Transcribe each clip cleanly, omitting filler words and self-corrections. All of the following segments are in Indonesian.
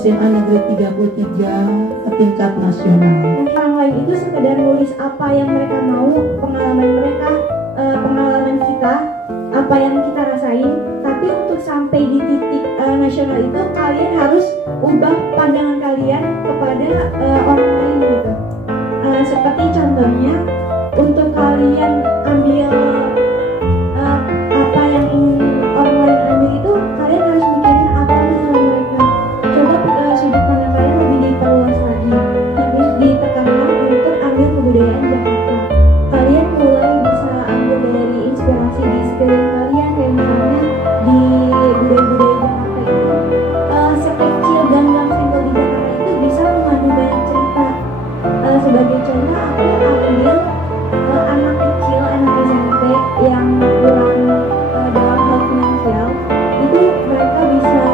SMA Negeri 33 ke tingkat nasional. Orang lain itu sekedar nulis apa yang mereka mau, pengalaman mereka, pengalaman kita, apa yang kita rasain. Tapi untuk sampai di titik nasional itu kalian harus ubah pandangan kalian kepada orang lain gitu. Seperti contohnya untuk kalian ambil apa yang ingin orang lain ambil itu, kalian harus mikirin apa masalah mereka. Coba sudut pandang kalian lebih diperluas lagi, lebih ditekankan untuk ambil kebudayaan Jakarta. Kalian mulai bisa ambil dari inspirasi di sekeliling kalian, kayak misalnya di budaya-budaya Jakarta itu sekecil gang-gang single di Jakarta itu bisa mengandung banyak cerita. Sebagai contoh, aku ambil anak kecil, anak SMP yang kurang dalam hal finansial, itu mereka bisa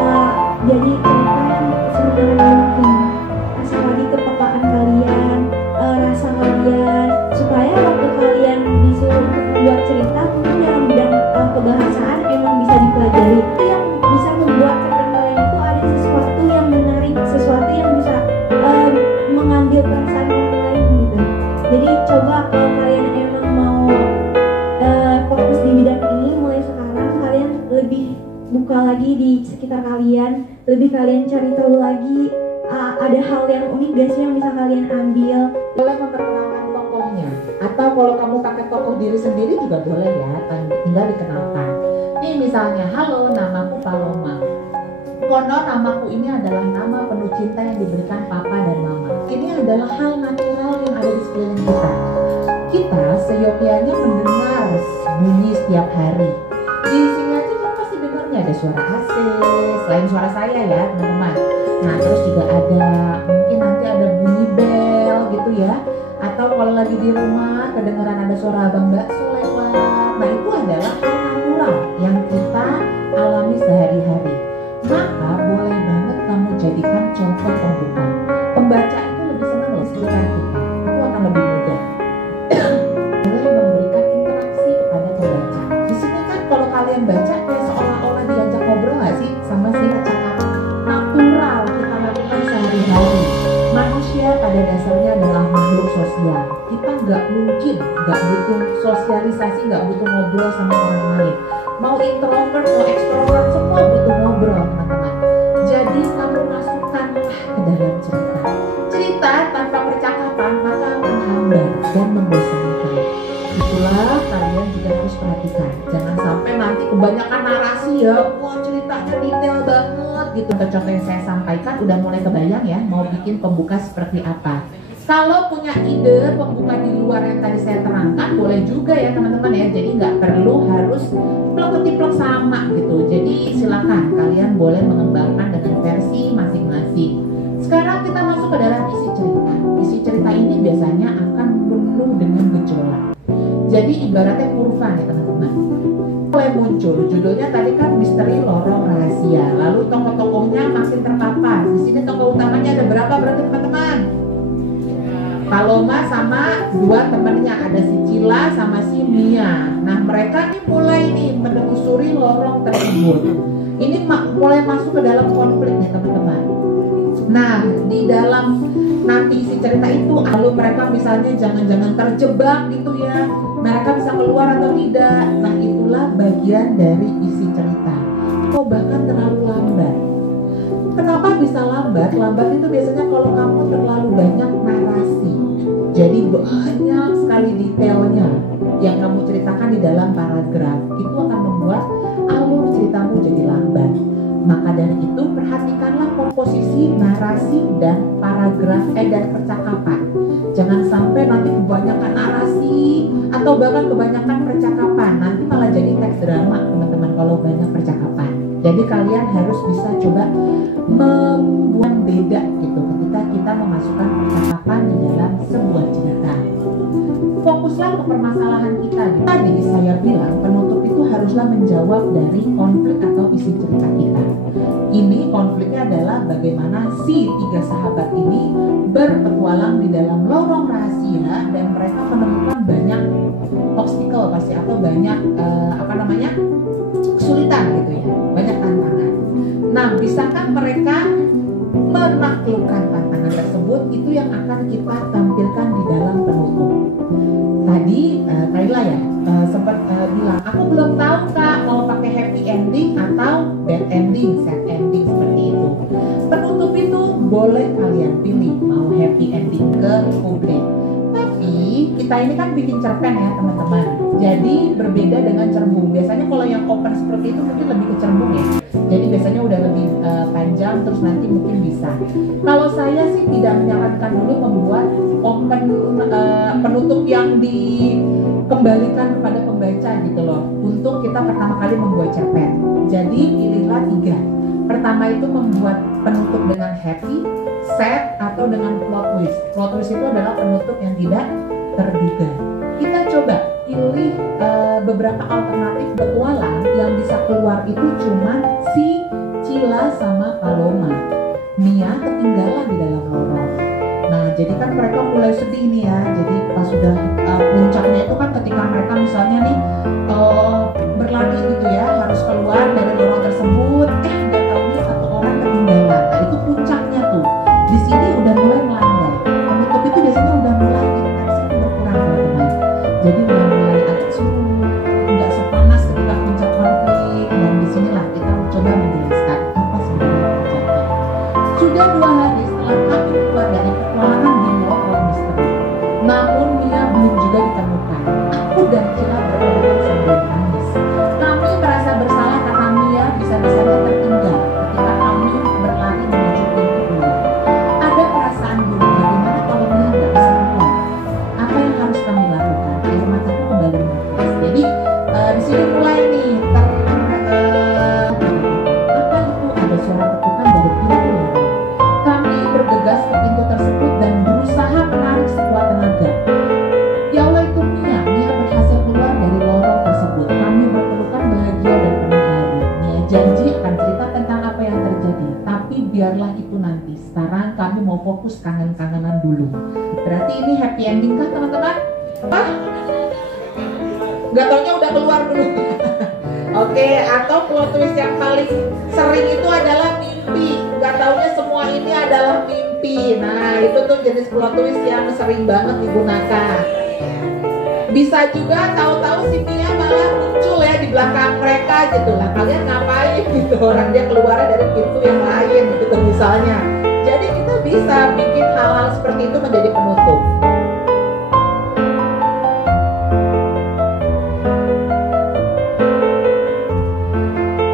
jadi cerita yang sebenarnya mungkin. Kasih lagi kepekaan kalian, rasa kalian, supaya waktu kalian disuruh untuk membuat cerita, mungkin dalam bidang kebahasaan emang bisa dipelajari. Itu yang bisa membuat cerita kalian itu ada sesuatu yang menarik, sesuatu yang bisa mengambil perasaan orang lain gitu. Jadi coba kalau kalian emang mau fokus di bidang ini, mulai sekarang kalian lebih buka lagi di sekitar kalian, lebih kalian cari tahu lagi ada hal yang unik gak sih yang bisa kalian ambil. Boleh memperkenalkan tokohnya, atau kalau kamu pakai tokoh diri sendiri juga boleh ya, tinggal dikenalkan. Nih misalnya, halo, namaku Paloma. Konon namaku ini adalah nama penuh cinta yang diberikan papa dan mama. Ini adalah hal natural yang ada di sekeliling kita. Kita seyogyanya mendengar bunyi setiap hari. Di sini aja kamu pasti dengarnya ada suara AC, selain suara saya ya teman-teman. Nah terus juga ada, mungkin nanti ada bunyi bel gitu ya. Atau kalau lagi di rumah kedengaran ada suara abang bakso lewat. Nah itu adalah hal natural yang kita alami sehari-hari. Maka boleh banget kamu jadikan contoh pembuka. Pembaca itu lebih senang loh sekitar kita. Itu akan lebih mudah. Boleh memberikan interaksi kepada pembaca. Di sini kan kalau kalian baca kayak seolah-olah diajak ngobrol nggak sih sama si percakapan natural kita lakukan sehari-hari. Manusia pada dasarnya adalah makhluk sosial. Kita nggak mungkin nggak butuh sosialisasi, nggak butuh ngobrol sama orang lain. Mau introvert, mau extrovert, semua butuh ngobrol teman-teman. Jadi kamu masukkanlah ke dalam cerita. Cerita tanpa percakapan maka akan hambar dan membosankan. Itulah kalian juga harus perhatikan. Jangan sampai nanti kebanyakan narasi ya, wah ceritanya detail banget gitu. Contoh yang saya sampaikan udah mulai kebayang ya, mau bikin pembuka seperti apa. Kalau punya ide pembuka di luar yang tadi saya terangkan, boleh juga ya teman-teman ya. Jadi nggak perlu harus plek-ketiplek sama gitu. Jadi silakan kalian boleh mengembangkan dengan versi masing-masing. Sekarang kita masuk ke dalam isi cerita. Isi cerita ini biasanya akan penuh dengan gejolak. Jadi ibaratnya kurva nih teman-teman. Mulai muncul, judulnya tadi kan misteri lorong rahasia. Lalu tokoh-tokohnya makin terpapar. Di sini tokoh utamanya ada berapa berarti teman-teman? Paloma sama dua temannya, ada si Cila sama si Mia. Nah mereka nih mulai nih menelusuri lorong tersebut. Ini mulai masuk ke dalam konflik nih teman-teman. Nah di dalam nanti isi cerita itu, lalu mereka misalnya jangan-jangan terjebak gitu ya, mereka bisa keluar atau tidak. Nah itulah bagian dari isi cerita. Kok bahkan terlalu lambat. Kenapa bisa lambat? Lambat itu biasanya kalau kamu terlalu banyak narasi. Jadi banyak sekali detailnya yang kamu ceritakan di dalam paragraf. Itu akan membuat alur ceritamu jadi lambat. Maka dari itu perhatikanlah komposisi narasi dan paragraf dan percakapan. Jangan sampai nanti kebanyakan narasi atau bahkan kebanyakan percakapan. Nanti malah jadi teks drama teman-teman kalau banyak percakapan. Jadi kalian harus bisa coba membuat beda gitu ketika kita memasukkan percakapan di dalam sebuah cerita. Fokuslah ke permasalahan kita. Tadi saya bilang penutup itu haruslah menjawab dari konflik atau isi cerita kita. Ini konfliknya adalah bagaimana si tiga sahabat ini berpetualang di dalam lorong rahasia dan mereka menemukan banyak obstacle pasti atau banyak kesulitan gitu ya, banyak tantangan. Nah, bisakah mereka menaklukkan tantangan tersebut, itu yang akan kita tampilkan di dalam penutup. Tadi Kayla ya sempat bilang, aku belum tahu Kak mau pakai happy ending atau bad ending, sad ending seperti itu. Penutup itu boleh kalian pilih mau happy ending ke publik. Tapi kita ini kan bikin cerpen ya teman-teman. Jadi berbeda dengan cerbung. Biasanya kalau yang open seperti itu mungkin lebih ke cerbung ya. Jadi biasanya udah lebih panjang, terus nanti mungkin bisa. Kalau saya sih tidak menyarankan dulu membuat open penutup yang dikembalikan kepada pembaca gitu loh. Untuk kita pertama kali membuat cerpen. Jadi pilihlah 3. Pertama itu membuat penutup dengan happy, sad, atau dengan plot twist. Plot twist itu adalah penutup yang tidak terduga. Kita coba pilih beberapa alternatif petualang yang bisa keluar itu cuma si Cila sama Paloma. Mia ketinggalan di dalam lorong. Nah, jadi kan mereka mulai sedih nih ya. Jadi pas sudah puncaknya itu kan ketika mereka misalnya nih berlari gitu ya, harus keluar dari lorong tersebut. Nggak tahunya satu orang ketinggalan. Nah, itu puncaknya tuh. Di sini udah mulai melandai. Penutup itu biasanya udah mulai intensnya berkurang teman-teman. Jadi udah mulai agak surut, nggak sepanas ketika puncak konflik. Dan disinilah kita coba menjelaskan apa sebenarnya yang terjadi. Sudah 2 hari setelah kami keluar dari petualangan di World of Mystery, namun Mia belum juga ditemukan. Aku dan Cila berpelukan sambil menangis. Kami merasa bersalah karena Mia bisa-bisanya tertinggal ketika kami berlari menuju pintu keluar. Ada perasaan buruk, bagaimana kalau Mia nggak bisa keluar? Apa yang harus kami lakukan? Air mataku kembali menetes. Jadi di sini mulai nih apa itu, ada suara ketukan dari pintu yang lain. Kami bergegas ke pintu tersebut dan berusaha menarik sekuat tenaga. Ya Allah, itu Mia. Mia berhasil keluar dari lorong tersebut. Kami berpelukan bahagia dan penuh haru. Mia janji akan cerita tentang apa yang terjadi. Tapi biarlah itu nanti. Sekarang kami mau fokus kangen-kangenan dulu. Berarti ini happy ending kah teman-teman? Apa? Gak taunya udah keluar dulu. Oke, atau plot twist yang paling sering itu adalah mimpi. Gak taunya semua ini adalah mimpi. Nah, itu tuh jenis plot twist yang sering banget digunakan. Bisa juga tahu-tahu si Mia malah muncul ya di belakang mereka gitu lah. Kalian ngapain gitu, orang dia keluar dari pintu yang lain gitu misalnya. Jadi kita bisa bikin hal-hal seperti itu menjadi penutup.